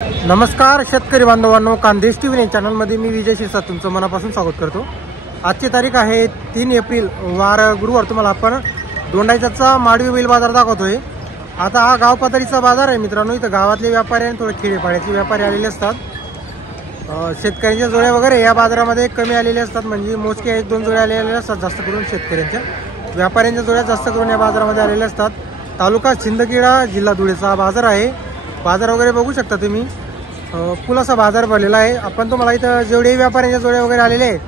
नमस्कार शेतकरी बांधवांनो, कांदेश टीव्ही चॅनलमध्ये मी विजय शिरसाट तुमचं मनापासून स्वागत करतो। आजची तारीख आहे 3 एप्रिल वार गुरुवार। तुम्हाला आपण दोंडाईचा माडवी बैल बाजार दाखवतोय। आता हा गाव पातळीचा बाजार आहे मित्रांनो। इथं गावातले व्यापारी आणि थोडे खेडेपाड्यातले व्यापारी आलेले असतात। शेतकऱ्यांच्या जोड्या वगैरे या बाजारामध्ये कमी आलेले असतात, म्हणजे मोजके 1-2 जोड्या आलेले असतात। जास्त करून शेतकऱ्यांच्या व्यापाऱ्यांच्या जोड्या जास्त करून या बाजारामध्ये आलेल्या असतात। तालुका शिंदखेडा, जिल्हा धुळेचा बाजार आहे। बाजार वगैरे बघू शकता तुम्ही, फुल असा बाजार भरलेला आहे। आपण तुम्हाला इथं जेवढे व्यापाऱ्यांच्या जोड्या वगैरे आलेले आहे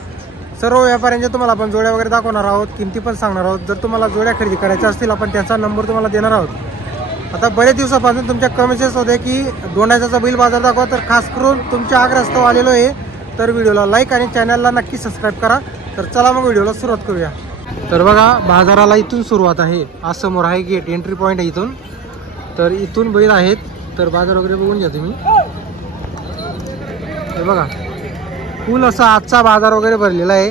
सर्व व्यापाऱ्यांच्या तुम्हाला आपण जोड्या वगैरे दाखवणार आहोत, किमती पण सांगणार आहोत। जर तुम्हाला जोड्या खरेदी करायच्या असतील आपण त्यांचा नंबर तुम्हाला देणार आहोत। आता बरेच दिवसापासून तुमच्या कमेंट्स होते की दोंडाईचा बैल बाजार दाखवा, तर खास करून तुमच्या आग्रहास्तव आलेलो आहे। तर व्हिडिओला लाईक आणि चॅनलला नक्की सबस्क्राईब करा। तर चला मग व्हिडिओला सुरुवात करूया। तर बघा, बाजाराला इथून सुरुवात आहे। आज समोर आहे गेट, एंट्री पॉईंट आहे इथून। तर इथून बैल आहेत, तर बाजार वगैरे बघून घ्या तुम्ही। हे बघा, फुल असा आजचा बाजार वगैरे भरलेला आहे।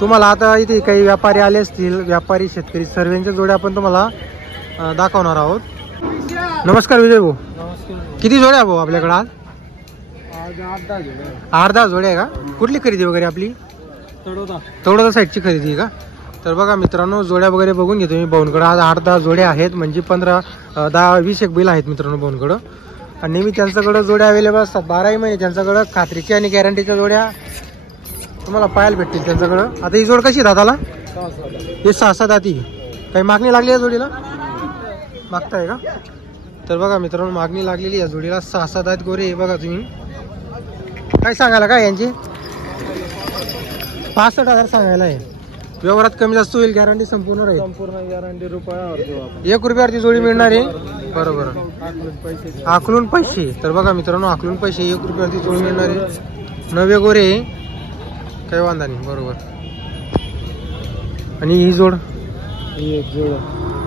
तुम्हाला आता इथे काही व्यापारी आले असतील, व्यापारी शेतकरी सर्वांच्या जोड्या आपण तुम्हाला दाखवणार आहोत। नमस्कार विजय भाऊ। नमस्कार। किती जोड्या भाऊ आपल्याकडे आज? 8-10 जोड्या आहे का? कुठली खरेदी वगैरे आपली? तळोदा साईडची खरेदी आहे का? तर बघा मित्रांनो, जोड्या वगैरे बघून घेतो मी। भाऊंकडे आज 8-10 जोड्या आहेत, म्हणजे 15-10-20 एक बैल आहेत मित्रांनो भाऊंकडे। आणि नेहमी त्यांच्याकडे जोड्या अवेलेबल असतात 12 महिने। त्यांच्याकडे खात्रीच्या आणि गॅरंटीच्या जोड्या तुम्हाला पाहायला भेटतील त्यांच्याकडे। आता ही जोड कशी दाताला? हे 6-7 दाती। काही मागणी लागली आहे जोडीला? मागताय का? तर बघा मित्रांनो, मागणी लागलेली आहे जोडीला। 6-7 दात गोरे बघा तुम्ही। काय सांगायला काय यांची? 65,000 सांगायला आहे। व्यवहारात कमी जास्त होईल, गॅरंटी संपूर्ण राहील। संपूर्ण गॅरंटी रुपयावर देऊ आपण। 1 रुपयावरती जोडी मिळणार आहे। बरोबर, आकलून पैसे। तर बघा मित्रांनो, आकलून पैसे 1 रुपयावरती जोडी मिळणार आहे। नवे गोरे, काही वांधा नाही। बरोबर। आणि ही जोड? ही एक जोड,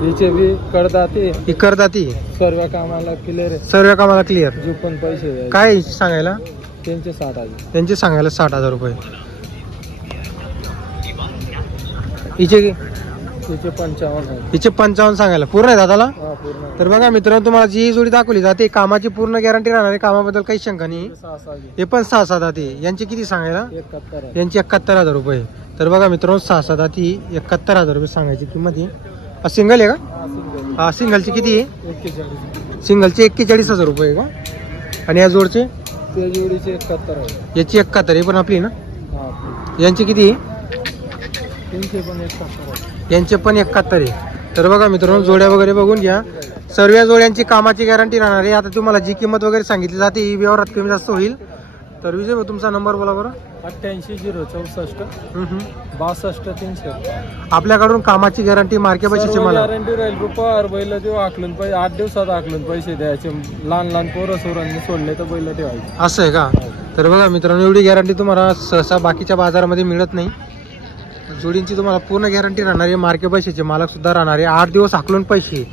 हिचे बी करदाती। ही करदाती, सर्व कामाला क्लिअर आहे। सर्व कामाला क्लिअर। जो पण पैसे द्यायचे। काय सांगायला? त्यांचे 60,000। त्यांचे सांगायला 60,000 रुपये। हिचे 55,000। हिचे 55 सांगायला। पूर्ण आहे दादाला? हा, पूर्ण। तर बघा मित्रांनो, तुम्हाला जी जोडी दाखवली जाते कामाची पूर्ण गॅरंटी राहणार आहे, कामाबद्दल काही शंका नाही। हे पण 6-7 दाती। यांची किती सांगायला? 71,000। यांची 71,000 रुपये। तर बघा मित्रांनो, 6-7 दाती 71,000 रुपये सांगायची किंमत आहे। सिंगल आहे का? हा, सिंगलची किती आहे? 41,000। सिंगलचे 41,000 रुपये का? आणि या जोडचे? त्या जोडीचे 71,000। याची 71 आहे, पण आपली ना? हा। यांची किती आहे? त्यांचे पण 71,000। यांचे पण 71 आहे। तर बघा मित्रांनो, जोड्या वगैरे बघून घ्या। सर्व जोड्यांची कामाची गॅरंटी राहणार आहे। आता तुम्हाला जी किंमत वगैरे सांगितली जाते ही व्यवहारात कमी जास्त होईल। तर विजय भाऊ, तुमचा नंबर बोला बरं। 88-064 62-300। आपल्याकडून कामाची गॅरंटी, मार्के बशीची मला गॅरंटी राहील। रुपयावर बैल देऊ आकलून पैसे 8 दिवसात आकलून पैसे द्यायचे। लहान पोरं सोरांनी सोडले तर बैल ठेवायचे। असं आहे का? तर बघा मित्रांनो, एवढी गॅरंटी तुम्हाला सहसा बाकीच्या बाजारामध्ये मिळत नाही। जोडींची तुम्हाला पूर्ण गॅरंटी राहणार आहे, मार्के बशीचे मालक सुद्धा राहणार आहे। 8 दिवस आकलून पैसे।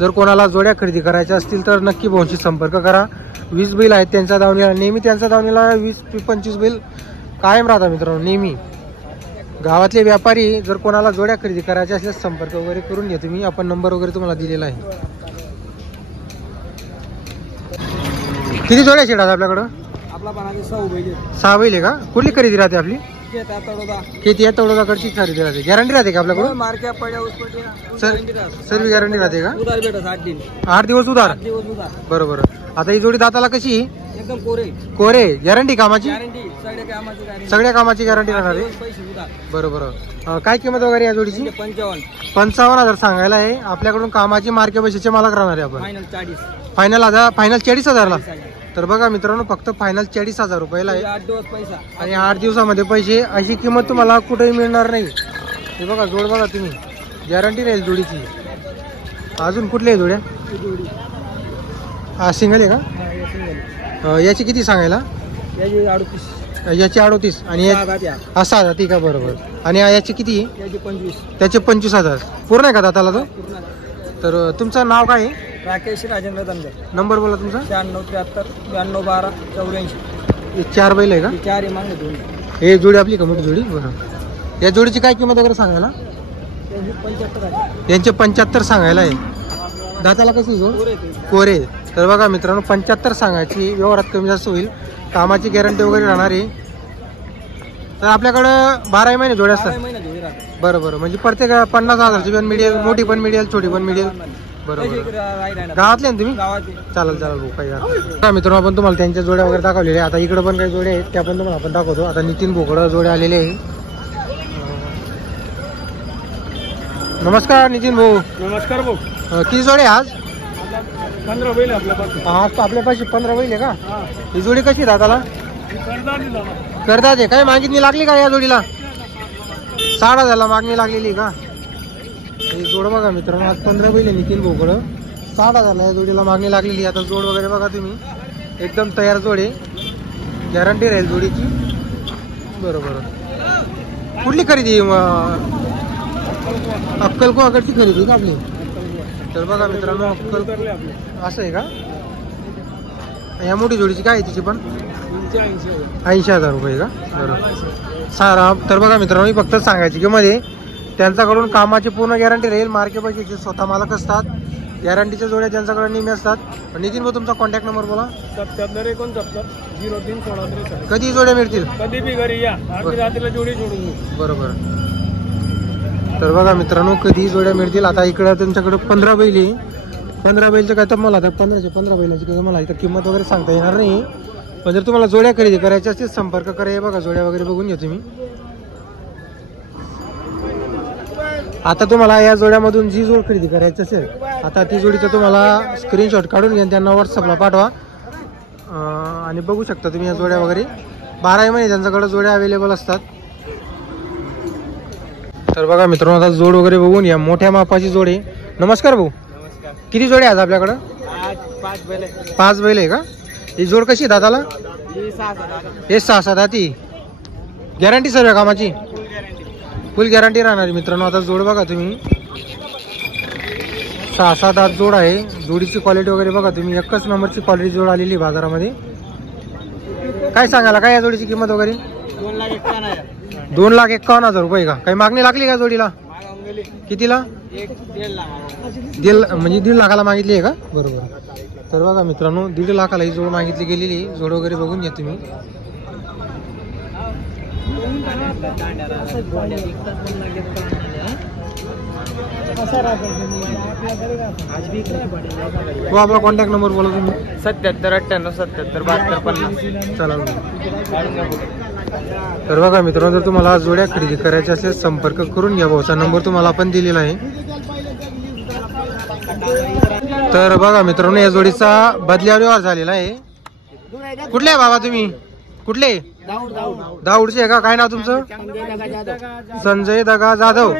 जर कोणाला जोड्या खरेदी करायच्या असतील तर नक्की भाऊंशी संपर्क करा। 20 बैल आहेत त्यांच्या दावणीला, नेहमी त्यांच्या दावणीला 20-25 बैल कायम राहतात मित्रांनो नेहमी। गावातले व्यापारी जर कोणाला जोड्या खरेदी करायच्या असल्यास संपर्क वगैरे करून घ्या तुम्ही। आपण नंबर वगैरे तुम्हाला दिलेला आहे। किती जोड्या आहेत आपल्याकडं? आपला बनाने 6 बैल। 6 बैल आहे का? कुठली खरेदी राहते आपली? किती आहे? तळोदाकडची खरेदी राहते। गॅरंटी राहते का आपल्याकडून? सर्व गॅरंटी राहते का? 8 दिवस उधार। बरोबर। आता ही जोडी दाताला कशी? एकदम कोरे। गॅरंटी कामाची? सगळ्या कामाची गॅरंटी राहणार आहे। बरोबर। काय किंमत वगैरे या जोडीची? 55,000 सांगायला आहे। आपल्याकडून कामाची मार्के बशीचे मालक राहणार आहे आपण। फायनल 40,000ला। तर बघा मित्रांनो, फक्त फायनल 40,000 रुपयाला आहे। 8 दिवस पैसा आणि 8 दिवसामध्ये पैसे। अशी किंमत तुम्हाला कुठेही मिळणार नाही। हे बघा जोड बघा तुम्ही, गॅरंटी राहील जोडीची। अजून कुठल्या जोड्या? हा, सिंगल आहे का? याची किती सांगायला? याची 38 आणि 6 दाती का? बरोबर। आणि याची किती? त्याचे 25,000। पूर्ण आहे का दाताला तो? तर तुमचं नाव काय आहे? राकेश राजेंद्र दंडे। नंबर बोला तुमचा। 96-73 92-12 84। 4 बैल आहे का? 4 मागणी दोन। हे जोडी आपली का मोठी जोडी? बरं। या जोडीची काय किंमत वगैरे सांगायला? त्यांची 75 आहे। यांचे 75 सांगायला आहे। दाताला कशी जोड? कोरे। तर बघा मित्रांनो 75 सांगायची, व्यवहारात कमी जास्त होईल, कामाची गॅरंटी वगैरे राहणार आहे. तर आपल्याकडं 12 महिने जोडे असतात. बरोबर, म्हणजे प्रत्येक 50,000ची पण मिळेल, मोठी पण मिळेल, छोटी पण मिळेल. बरोबर, गावातले ना तुम्ही? चालेल भाऊ, काही हरकत. मित्रांनो आपण तुम्हाला त्यांच्या जोड्या वगैरे दाखवलेल्या. आता इकडे पण काही जोड्या आहेत, त्या पण तुम्हाला आपण दाखवतो. आता नितीन भोकडं जोड्या आलेले आहे. नमस्कार नितीन भाऊ. नमस्कार भाऊ. किती जोडे आज? 15 बैल आपल्यापासून. आज आपल्यापाशी 15 बैल आहे का? ही जोडी कशी दादाला? करतात आहे. काय मागितणी लागली का या जोडीला? 60,000 मागणी लागलेली का? ही जोड बघा मित्रांनो, आज 15 बैल आहे नितीन भोकडं, 60,000 या जोडीला मागणी लागलेली. आता जोड वगैरे बघा तुम्ही, एकदम तयार जोड आहे, गॅरंटी राहील जोडीची. बरोबर, कुठली खरेदी? अक्कलकोवाकडची खरेदी का आपली? तर बघा मित्रांनो, अक्कल असं आहे का? या मोठी जोडीची काय आहे तिची पण? 80,000 रुपये का? बरोबर सारा. तर बघा मित्रांनो, फक्त सांगायची किंमत आहे. त्यांच्याकडून कामाची पूर्ण गॅरंटी राहील. मार्केटमध्ये जे स्वतः मालक असतात, गॅरंटीच्या जोड्या त्यांच्याकडे नेहमी असतात. नितीन भाऊ तुमचा कॉन्टॅक्ट नंबर बोला. 77 कधी जोड्या मिळतील? कधी बी घरी या, रात्रीला जोडी जोडून देऊ. बरोबर. तर बघा मित्रांनो, कधी जोड्या मिळतील. आता इकडं त्यांच्याकडे 15 बैल आहे. 15 बैलचं काय तर मला आता 15 बैलाची काय मला इथं किंमत वगैरे सांगता येणार नाही. पण जर तुम्हाला जोड्या खरेदी करायच्या असतील संपर्क करा. बघा जोड्या वगैरे बघून घ्या तुम्ही. आता तुम्हाला या जोड्यामधून जी जोड खरेदी करायची असेल, आता ती जोडीचं तुम्हाला स्क्रीनशॉट काढून घ्या, त्यांना व्हॉट्सअपला पाठवा आणि बघू शकता तुम्ही या जोड्या वगैरे. 12 महिने त्यांच्याकडे जोड्या अवेलेबल असतात. तर बघा मित्रांनो, आता जोड वगैरे बघून या. मोठ्या मापाची जोड आहे. नमस्कार भाऊ. नमस्कार. किती जोडे आज आपल्याकडं? 5 बैल आहे का? ही जोड कशी आहे दादाला? हे 6 दाती. गॅरंटी सर्व कामाची? फुल गॅरंटी राहणार आहे मित्रांनो. आता जोड बघा तुम्ही, 6 दात जोड आहे. जोडीची क्वालिटी वगैरे बघा तुम्ही, एकच नंबरची क्वालिटी जोड आलेली बाजारामध्ये. काय सांगायला काय या जोडीची किंमत वगैरे? 2,51,000 रुपये का? काही मागणी लागली का जोडीला? कितीला? 1.5 लाखाला मागितली आहे का? बरोबर. तर बघा मित्रांनो, 1.5 लाखाला ही जोड मागितली गेलेली. जोड वगैरे बघून घ्या तुम्ही. हो, आपला कॉन्टॅक्ट नंबर बोला तुम्ही. 77 चला. तर बघा मित्रांनो, जर तुम्हाला जोड्या खरेदी करायच्या असेल संपर्क करून घ्या. भाऊचा नंबर तुम्हाला आपण दिलेला आहे. तर बघा मित्रांनो, या जोडीचा बदल्यावर व्यवहार झालेला आहे. कुठले बाबा तुम्ही? कुठले? दाऊडचे आहे का? काय नाव तुमचं? संजय दगा जाधव.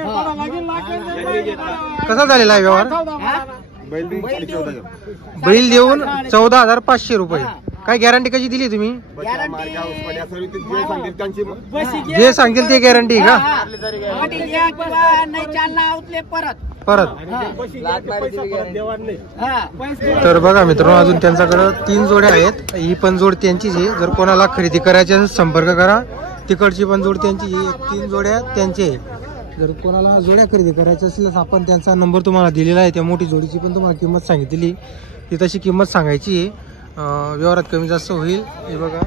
कसा झालेला आहे व्यवहार? बैल देऊन 14,500 रुपये. काय गॅरंटी कशी दिली तुम्ही? जे सांगतील ते गॅरंटी का? परत. तर बघा मित्रांनो, अजून त्यांच्याकडे 3 जोड्या आहेत. ही पण जोड त्यांचीच आहे. जर कोणाला खरेदी करायची असेल संपर्क करा. तिकडची पण जोड त्यांची आहे. 3 जोड्या त्यांचे आहे. जर कोणाला जोड्या खरेदी करायच्या असेल तर आपण त्यांचा नंबर तुम्हाला दिलेला आहे. त्या मोठी जोडीची पण तुम्हाला किंमत सांगितलेली, ती तशी किंमत सांगायची आहे. व्यवहारात कमी जास्त होईल. हे बघा,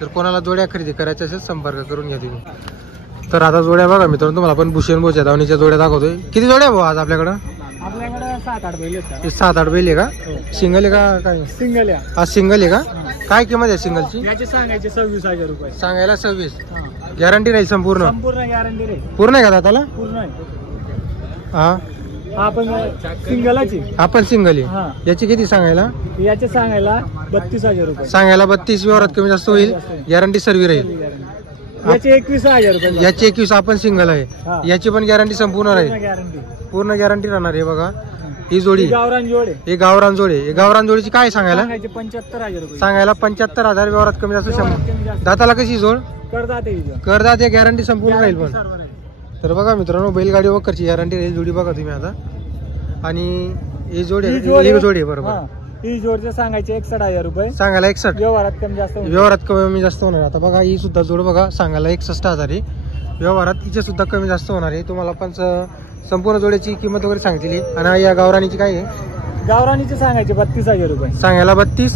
जर कोणाला जोड्या खरेदी करायच्या असेल संपर्क करून घ्या तुम्ही. तर आता जोड्या बघा मित्रांनो, तुम्हाला आपण भूषण भाऊच्या दावणीच्या जोड्या दाखवतोय. किती जोड्या भाऊ आज आपल्याकडं? 7-8 बैल आहेत. 7-8 बैल आहे का? सिंगल आहे का? काय सिंगल आहे. आज सिंगल आहे का? काय किंमत आहे सिंगलची? याचे सांगायचे 26,000 रुपये. सांगायला 26. गॅरंटी राहील संपूर्ण? संपूर्ण गॅरंटी रे. पूर्ण आहे का दाताला? पूर्ण आहे. हा, आपण सिंगलाची. आपण सिंगल आहे. याची किती सांगायला? याचे सांगायला 32,000 रुपये. सांगायला 32. व्यवहारात कमी जास्त होईल. गॅरंटी सर्व राहील. याचे 21,000 रुपये. याची 21. आपण सिंगल आहे. याची पण गॅरंटी संपूर्ण राहील. गॅरंटी पूर्ण गॅरंटी राहणार आहे. बघा ही जोडी गावरान जोड आहे. हे गावरान जोड आहे. गावरान जोडीची काय सांगायला? 75,000 रुपये. सांगायला 75,000. व्यवहारात कमी जास्त 100. दाताला कशी जोड? करदाते. गॅरंटी संपूर्ण राहील. पण तर बघा मित्रांनो, बैलगाडी वगैरेची गॅरंटी राहील. जोडी बघा तुम्ही आता. आणि ही जोडी आहे. बरोबर. ही जोडचे सांगायचे 61,000 रुपये. सांगायला 61. व्यवहारात कमी जास्त होणार. आता बघा ही सुद्धा जोड बघा, सांगायला 61,000 आहे. व्यवहारात तिचे सुद्धा कमी जास्त होणार आहे. तुम्हाला पण संपूर्ण जोड्याची किंमत वगैरे सांगितली. आणि या गावरानीची काय आहे? गावरानीचे सांगायचे 32,000 रुपये. सांगायला 32,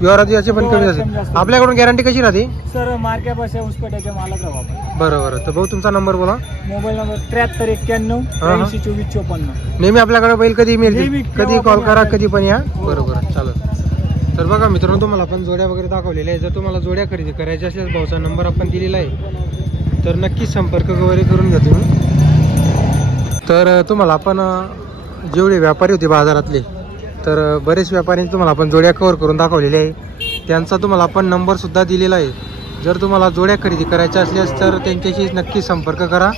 व्यवहारात याचे पण कमी असेल. आपल्याकडून गॅरंटी कशी राहते? सर मार्क्यापासून उसपेटाच्या मालक राहू आपण. बरोबर. तर भाऊ तुमचा नंबर बोला. Mobile number 7391 832454. नेहमी आपल्याकडे बैल कधी मिळतील, नेहमी कधी कॉल करा, कधी पण या. बरोबर चालेल. तर बघा मित्रांनो, तुम्हाला आपण जोड्या वगैरे दाखवलेल्या आहे. जर तुम्हाला जोड्या खरेदी करायच्या असल्यास भाऊचा नंबर आपण दिलेला आहे, तर नक्कीच संपर्क वगैरे करून घ्या तुम्ही. तर तुम्हाला आपण जेवढे व्यापारी होते बाजारातले, तर बरेच व्यापाऱ्यांनी तुम्हाला आपण जोड्या कव्हर करून दाखवलेले आहे. त्यांचा तुम्हाला आपण नंबर सुद्धा दिलेला आहे. जर तुम्हाला जोड्या खरेदी करायच्या असल्यास तर त्यांच्याशी नक्की संपर्क करा.